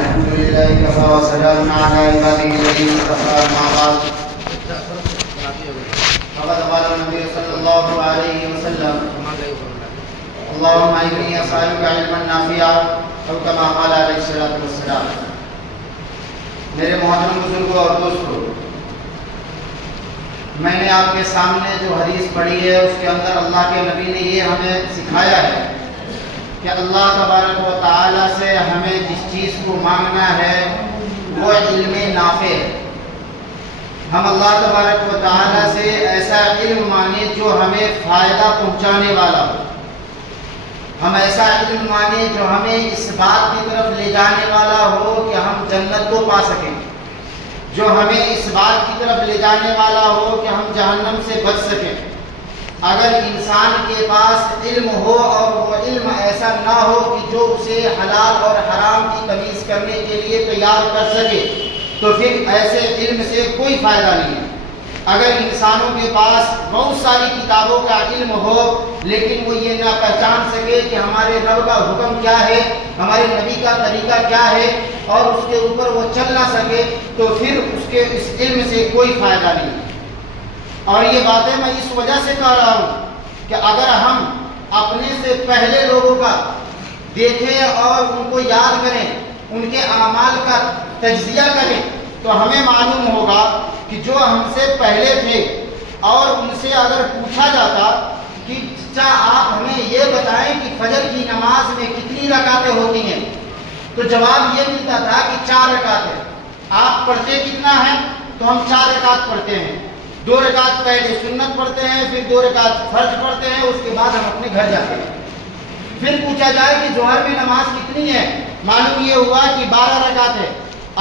الحمد لله كفى وسلام على عباده الذين اصطفى أما بعد فقد قال النبي صلى الله عليه وسلم اللهم إني أسألك علما نافعا أو كما قال عليه الصلاة والسلام. میرے محترم بزرگوں اور دوستوں، میں نے آپ کے سامنے جو حدیث پڑھی ہے اس کے اندر اللہ کے نبی نے یہ ہمیں سکھایا ہے کہ اللہ تبارک و تعالی سے ہمیں جس چیز کو مانگنا ہے وہ علم نافع ہے. ہم اللہ تبارک و تعالی سے ایسا علم مانگیں جو ہمیں فائدہ پہنچانے والا ہو. ہم ایسا علم مانیں جو ہمیں اس بات کی طرف لے جانے والا ہو کہ ہم جنت کو پا سکیں، جو ہمیں اس بات کی طرف لے جانے والا ہو کہ ہم جہنم سے بچ سکیں. اگر انسان کے پاس علم ہو اور وہ علم ایسا نہ ہو کہ جو اسے حلال اور حرام کی تمیز کرنے کے لیے تیار کر سکے تو پھر ایسے علم سے کوئی فائدہ نہیں ہے. اگر انسانوں کے پاس بہت ساری کتابوں کا علم ہو لیکن وہ یہ نہ پہچان سکے کہ ہمارے رب کا حکم کیا ہے، ہمارے نبی کا طریقہ کیا ہے، اور اس کے اوپر وہ چل نہ سکے تو پھر اس علم سے کوئی فائدہ نہیں. اور یہ باتیں میں اس وجہ سے کہہ رہا ہوں کہ اگر ہم اپنے سے پہلے لوگوں کا دیکھیں اور ان کو یاد کریں، ان کے اعمال کا تجزیہ کریں تو ہمیں معلوم ہوگا کہ جو ہم سے پہلے تھے اور ان سے اگر پوچھا جاتا کہ چچا آپ ہمیں یہ بتائیں کہ فجر کی نماز میں کتنی رکعتیں ہوتی ہیں، تو جواب یہ ملتا تھا کہ 4 رکعتیں. آپ پڑھتے کتنا ہے؟ تو ہم 4 رکعت پڑھتے ہیں. 2 رکعت پہلے سنت پڑھتے ہیں، پھر 2 رکعت فرض پڑھتے ہیں، اس کے بعد ہم اپنے گھر جاتے ہیں. پھر پوچھا جائے کہ ظہر میں نماز کتنی ہے، معلوم یہ ہوا کہ 12 رکعت ہے.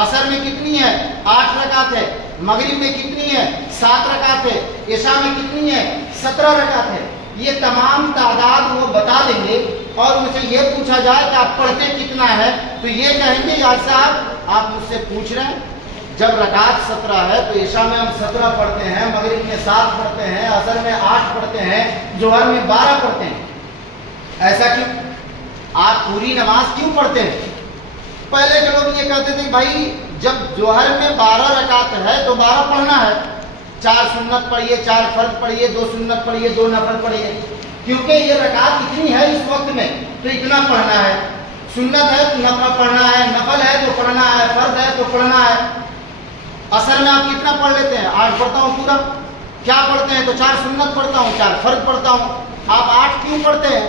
عصر میں کتنی ہے؟ 8 رکعت ہے. مغرب میں کتنی ہے؟ 7 رکعت ہے. عشاء میں کتنی ہے؟ 17 رکعت ہے. یہ تمام تعداد وہ بتا دیں گے اور ان سے یہ پوچھا جائے کہ آپ پڑھتے کتنا ہے تو یہ کہیں گے یار صاحب آپ مجھ سے پوچھ رہے ہیں، جب رکعت 17 ہے تو عشاء میں ہم 17 پڑھتے ہیں، مغرب میں 7 پڑھتے ہیں، عصر میں 8 پڑھتے ہیں، ظہر میں 12 پڑھتے ہیں. ایسا کیوں؟ آپ پوری نماز کیوں پڑھتے ہیں؟ پہلے کے لوگ یہ کہتے تھے بھائی جب ظہر میں 12 رکعت ہے تو 12 پڑھنا ہے، 4 سنت پڑھیے، 4 فرض پڑھیے، 2 سنت پڑھیے، 2 نفل پڑھیے، کیونکہ یہ رکعت اتنی ہے اس وقت میں تو اتنا پڑھنا ہے. سنت ہے تو نفل پڑھنا ہے، نفل ہے تو پڑھنا ہے، فرض ہے تو پڑھنا ہے. عصر میں آپ کتنا پڑھ لیتے ہیں؟ 8 پڑھتا ہوں پورا. کیا پڑھتے ہیں؟ تو 4 سنت پڑھتا ہوں، 4 فرض پڑھتا ہوں. آپ 8 کیوں پڑھتے ہیں؟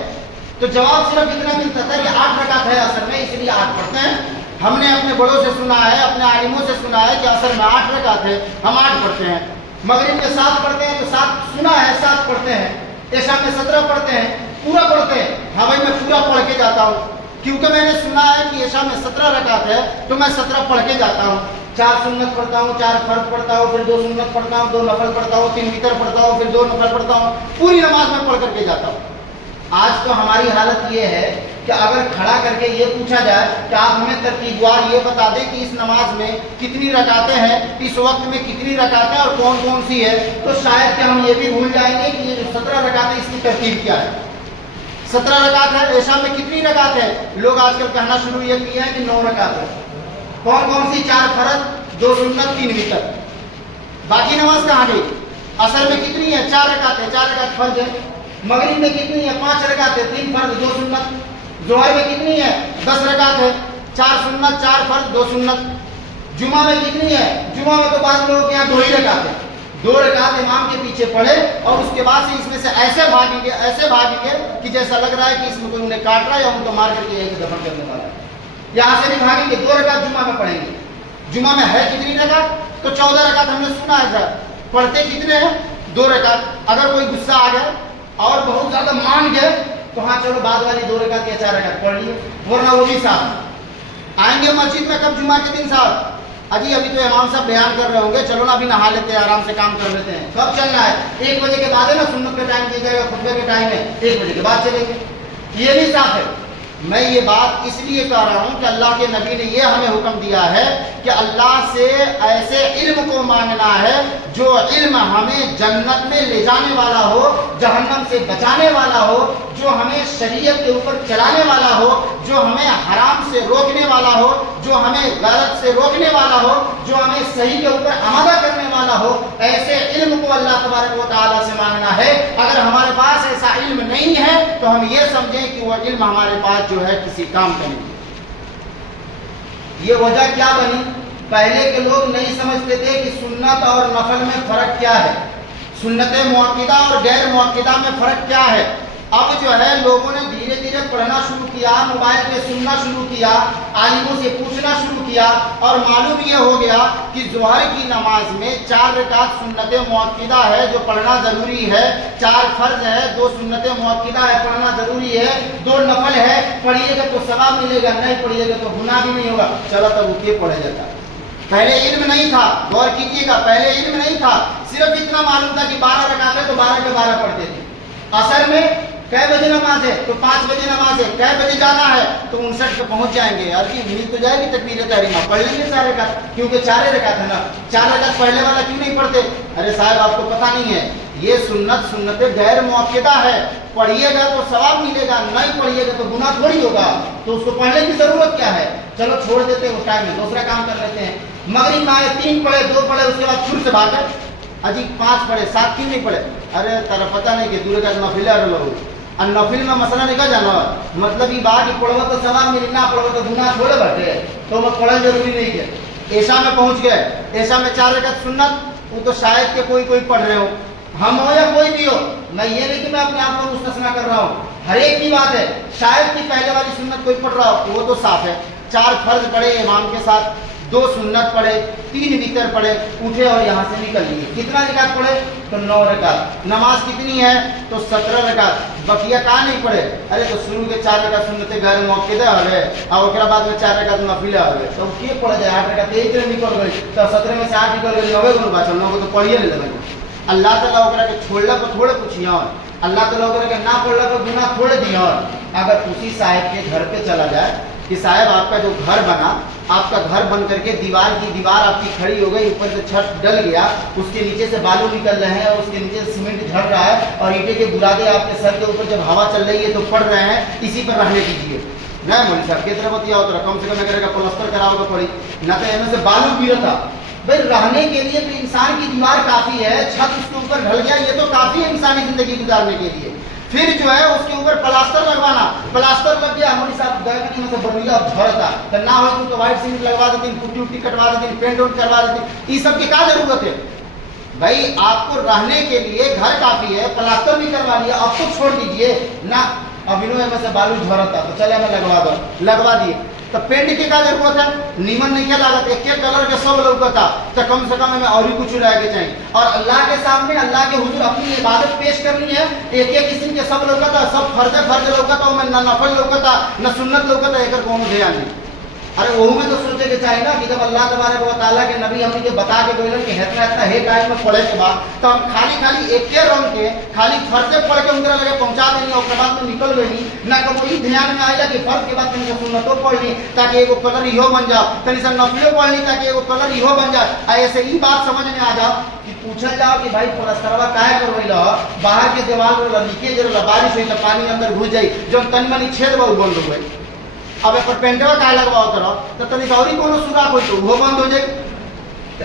تو جواب صرف اتنا ملتا تھا کہ 8 رکعت ہے عصر میں اس لیے 8 پڑھتے ہیں. ہم نے اپنے بڑوں سے سنا ہے، اپنے عالموں سے سنا ہے کہ عصر میں 8 رکعت ہے، ہم 8 پڑھتے ہیں. مغرب میں 7 پڑھتے ہیں تو 7 سنا ہے، 7 پڑھتے ہیں. عشاء میں 17 پڑھتے ہیں، پورا پڑھتے ہیں. ہاں بھائی میں پورا پڑھ کے جاتا ہوں کیونکہ میں نے سنا ہے کہ عشاء میں 17 رکعت ہے تو میں 17 پڑھ کے جاتا ہوں. 4 سنت پڑھتا ہوں، 4 فرض پڑھتا ہوں، پھر 2 سنت پڑھتا ہوں، 2 نفل پڑھتا ہوں، 3 وتر پڑھتا ہوں، پھر 2 نفل پڑھتا ہوں. پوری نماز میں پڑھ کر کے جاتا ہوں. آج تو ہماری حالت یہ ہے کہ اگر کھڑا کر کے یہ پوچھا جائے کہ آپ ہمیں ترتیب وار یہ بتا دیں کہ اس نماز میں کتنی رکعتیں ہیں، اس وقت میں کتنی رکعتیں اور کون کون سی ہے، تو شاید کہ ہم یہ بھی بھول جائیں گے کہ یہ جو 17 رکعتیں اس کی ترتیب کیا ہے. 17 رکعت ہے. عشاء میں کتنی رکعت ہے؟ لوگ آج کل کہنا شروع یہ کیا ہے کہ 9 رکعت ہے. کون کون سی؟ 4 فرض، 2 سنت، 3 وتر. باقی نماز کہاں گئی؟ عصر میں کتنی ہے؟ 4 رکعت ہے، 4 رکعت فرض ہے. مغرب میں کتنی ہے؟ 5 رکعت ہے، 3 فرض، 2 سنت. ظہر میں کتنی ہے؟ 10 رکعت ہے، 4 سنت، 4 فرض، 2 سنت. جمعہ میں کتنی ہے؟ جمعہ میں تو بعض لوگوں کے یہاں 2 ہی رکعت ہے. 2 رکعت امام کے پیچھے پڑھے اور اس کے بعد سے اس میں سے ایسے بھاگیں گے کہ جیسا لگ رہا ہے کہ اس میں کوئی انہیں کاٹ رہا ہے یا ان کو مار کر کے ایک دفن کرنے والا ہے. یہاں سے بھی بھاگیں گے. 2 رکعت جمعہ میں پڑھیں گے. جمعہ میں ہے کتنی رکعت؟ تو 14 رکعت ہم نے سنا ہے. سر پڑھتے کتنے ہیں؟ 2 رکعت. اگر کوئی غصہ آ گیا اور بہت زیادہ مان گئے تو ہاں چلو بعد والی 2 رکعت یا 4 رکعت پڑھ لیے، ورنہ وہ بھی صاحب آئیں گے مسجد میں کب؟ جمعہ کے دن. صاحب اجی ابھی تو امام صاحب بیان کر رہے ہوں گے، چلو نا ابھی نہا لیتے ہیں، آرام سے کام کر لیتے ہیں. کب چلنا ہے؟ 1 بجے کے بعد ہے نا، سنت کا ٹائم دیا جائے گا، خطبے کے ٹائم ہے 1 بجے کے بعد چلیں گے. یہ بھی صاف ہے. میں یہ بات اس لیے کہہ رہا ہوں کہ اللہ کے نبی نے یہ ہمیں حکم دیا ہے کہ اللہ سے ایسے علم کو مانگنا ہے جو علم ہمیں جنت میں لے جانے والا ہو، جہنم سے بچانے والا ہو، جو ہمیں شریعت کے اوپر چلانے والا ہو، جو ہمیں حرام سے روکنے والا ہو، جو ہمیں غلط سے روکنے والا ہو، جو ہمیں صحیح کے اوپر آمادہ کرنے والا ہو، ایسے علم کو اللہ تبارک و تعالیٰ سے مانگنا ہے۔ اگر ہمارے پاس ایسا علم نہیں ہے تو ہم یہ سمجھیں کہ وہ علم ہمارے پاس جو ہے کسی کام کا نہیں۔ یہ وجہ کیا بنی؟ پہلے کے لوگ نہیں سمجھتے تھے کہ سنت اور نفل میں فرق کیا ہے، سنت مؤکدہ اور غیر مؤکدہ میں فرق کیا ہے۔ اب جو ہے لوگوں نے دھیرے دھیرے پڑھنا شروع کیا، موبائل پہ سننا شروع کیا، عالموں سے پوچھنا شروع کیا، اور معلوم یہ ہو گیا کہ ظہر کی نماز میں 4 رکعت سنت مؤکدہ ہے جو پڑھنا ضروری ہے، 4 فرض ہے، 2 سنت مؤکدہ ہے پڑھنا ضروری ہے، 2 نفل ہے، پڑھیے گا تو ثواب ملے گا، نہیں پڑھیے گا تو گناہ بھی نہیں ہوگا۔ چلو تب اٹھ کے پڑھا جاتا۔ پہلے علم نہیں تھا، غور کیجیے گا، پہلے علم نہیں تھا، صرف اتنا معلوم تھا کہ 12 رکعت ہے تو 12 کے 12 پڑھتے تھے۔ اثر میں کئے بجے نماز ہے تو 5 بجے نماز ہے، کئے بجے جانا ہے تو 59 پہ پہنچ جائیں گے، یار کی مل تو جائے گی تکبیر تحریمہ، پڑھ لیں گے 4 رکعت، کیونکہ 4 رکعت ہے نا، 4 رکعت پہلے والا کیوں نہیں پڑھتے؟ ارے صاحب آپ کو پتہ نہیں ہے، یہ سنت غیر مؤکدہ ہے، پڑھیے گا تو ثواب ملے گا، نہیں پڑھیے گا تو گناہ تھوڑی ہوگا، تو اس کو پڑھنے کی ضرورت کیا ہے؟ چلو چھوڑ دیتے ہیں، اس ٹائم میں دوسرا کام کر لیتے ہیں۔ مغرب میں آئے 3 پڑھے 2 پڑھے، اس کے بعد پھر سے بھاگے، اجی 5 پڑھے 7 کیوں نہیں پڑھے؟ ارے تیرا پتہ نہیں کہ دور کا نفل ہے اور نفل میں مسئلہ نہیں کا جانا، مطلب یہ بات کہ پڑھو تو ثواب ملے، نہ پڑھو تو گناہ تھوڑے بٹے، تو وہ پڑھنا ضروری نہیں ہے۔ عشاء میں پہنچ گئے، عشاء میں 4 رکعت سنت، وہ تو شاید کہ کوئی پڑھ رہے ہو، ہم ہو یا کوئی بھی ہو، میں یہ نہیں کہ میں اپنے آپ کو مستثنا کر رہا ہوں، ہر ایک کی بات ہے، شاید کہ پہلے والی سنت کوئی پڑھ رہا ہو وہ تو صاف ہے، 4 فرض پڑھے امام کے ساتھ، 2 سنت پڑھے، 3 وتر پڑھے، اٹھے اور یہاں سے نکل لیے، کتنا رکعت پڑھے تو 9 رکعت، نماز کتنی ہے تو 17 رکعت، بقیہ کہاں نہیں پڑھے؟ ارے تو شروع کے 4 رکعت سنت غیر مؤکدہ ہوئے اور اس کے بعد میں 4 رکعت نفل ہوئے، تو کیوں پڑھا جائے؟ 8 رکعت ایک دن نکل گئی تو 17 میں سے 8 نکل گئی، 9 کو بچا، 9 کو تو پڑھیے لے لگا۔ اللہ تعالیٰ وغیرہ کے چھوڑنا کو تھوڑے پوچھیے، اور اللہ تعالیٰ وغیرہ کے نہ پڑھنا کو گناہ تھوڑے دیے، اور اگر اسی صاحب کے گھر پہ چلا جائے کہ صاحب آپ کا جو گھر بنا، آپ کا گھر بن کر کے دیوار کی دیوار آپ کی کھڑی ہو گئی، اوپر سے چھت ڈل گیا، اس کے نیچے سے بالو نکل رہے ہیں اور اس کے نیچے سے سیمنٹ جھڑ رہا ہے اور اینٹیں کے برادے آپ کے سر کے اوپر جب ہوا چل رہی ہے تو پڑ رہے ہیں، اسی پر رہنے دیجیے نہ مولوی صاحب کی طرف ہوتی ہے، کم سے کم اگر پلستر کراؤ تو پڑی نہ تو ان سے بالو گر تھا۔ بھائی رہنے کے لیے تو انسان کی دیوار کافی ہے، چھت اس کے اوپر ڈھل گیا یہ تو کافی ہے انسانی زندگی گزارنے کے لیے، پھر جو ہے اس کے اوپر پلاسٹر لگوانا، پلاسٹر لگ گیا، مولوی صاحب گئے کہ مطلب بنویا اب جھڑتا تو نہ ہو تو وائٹ سیمنٹ لگوا دیتے، پٹی وٹی کٹوا دیتے، پینٹ وینٹ کروا دیتے، یہ سب کی کیا ضرورت ہے؟ بھائی آپ کو رہنے کے لیے گھر کافی ہے، پلاسٹر بھی کروا لیا، اب تو چھوڑ دیجئے نہ، اب انہوں میں سے بالو جھڑتا تو چلے میں لگوا دو، لگوا دیے، تو پینٹ کی کیا ضرورت ہے؟ نیمن نہیں کیا لاگت، ایک ایک کلر کے سب لوگ کا تو کم سے کم ہمیں اور ہی کچھ رہ کے چاہیے، اور اللہ کے سامنے اللہ کے حضور اپنی عبادت پیش کرنی ہے، ایک ایک قسم کے سب لوگ کا سب فرض لوگ کا، میں نہ نفل لوگ کا نہ سنت لوگ کا، ایک قوم دھیان نہیں۔ ارے وہ میں تو سوچے کہ چاہیے نا کہ جب اللہ تبارک و تعالیٰ کے نبی ہم نے بتا کے بولے کہ اتنا ہے ٹائم میں پڑھے کے بعد تو ہم خالی ایک کے رنگ کے خالی فرض پڑھ کے ان لگے پہنچا دیں اور بعد میں نکل گئی نہ کبھی دھیان میں آئے گا کہ فرض کے بعد کہیں سنتوں پڑھ لی تاکہ ایک کلر یہ بن جاؤ، کہیں سے نفلوں پڑھ لی تاکہ ایک کلر یہ بن جائے، ایسے ہی بات سمجھ میں آ جاؤ کہ پوچھا جاؤ کہ بھائی پلستروا کیا کر رہی لو، باہر کے دیوار لیکیج رہا، بارش ہوئی تو پانی اندر گھس جائی، جو تن منی چھید وہ بند ہو گئی، اب ایک پینٹوا کا لگواؤ کرو تو تنی سوری کو سوراخ ہوئی تو وہ بند ہو جائے۔ تو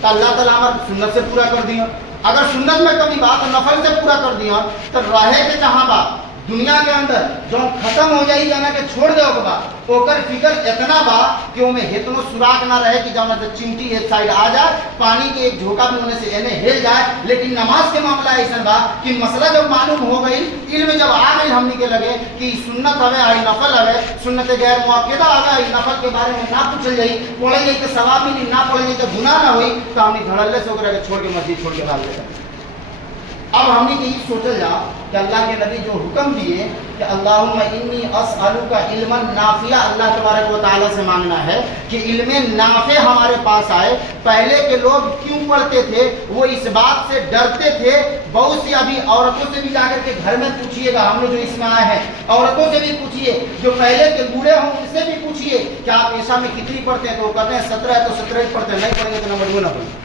تو اللہ تعالیٰ ہمارا سنت سے پورا کر دیا، اگر سنت میں کمی بات تو نفل سے پورا کر دیا، تو رہے کے جہاں بات دنیا کے اندر جو ختم ہو جائے جانا کہ چھوڑ دے ہوگا اوکر فکر اتنا با کہ وہ میں اتنا سوراخ نہ رہے کہ جانا سے چمٹی ایک سائڈ آ جائے، پانی کے ایک جھوکا بھی ہونے سے انہیں ہل جائے، لیکن نماز کے معاملہ ایسا با کہ مسئلہ جب معلوم ہو گئی، علم جب آ گئی ہم کے لگے کہ سنت ہوئے آئی نفل ہوئے، سنت غیر مؤکدہ آئی نفل کے بارے میں نہ پوچھ جائی، پڑھے گئی تو ثواب بھی نہیں، نہ پڑھے گئی تو گناہ نہ ہوئی، تو ہم نے دھڑلے سے وغیرہ چھوڑ کے مسجد چھوڑ کے بھاگ لے۔ اب ہم نے یہی سوچا جا کہ اللہ کے نبی جو حکم دیے کہ اللہم انی اسألک علما نافعا، اللہ تبارک و تعالیٰ سے مانگنا ہے کہ علم نافع ہمارے پاس آئے۔ پہلے کے لوگ کیوں پڑھتے تھے؟ وہ اس بات سے ڈرتے تھے، بہت سی ابھی عورتوں سے بھی جا کر کے گھر میں پوچھئے گا، ہم لوگ جو اس میں آئے ہیں عورتوں سے بھی پوچھئے، جو پہلے کے بوڑھے ہوں ان سے بھی پوچھئے کہ آپ عشاء میں کتنی پڑھتے ہیں، تو وہ کہتے ہیں 17 ہے تو 17 ہی پڑھتے ہیں، نہیں پڑھیں گے تو نہ مجموعہ نہ پڑھیں،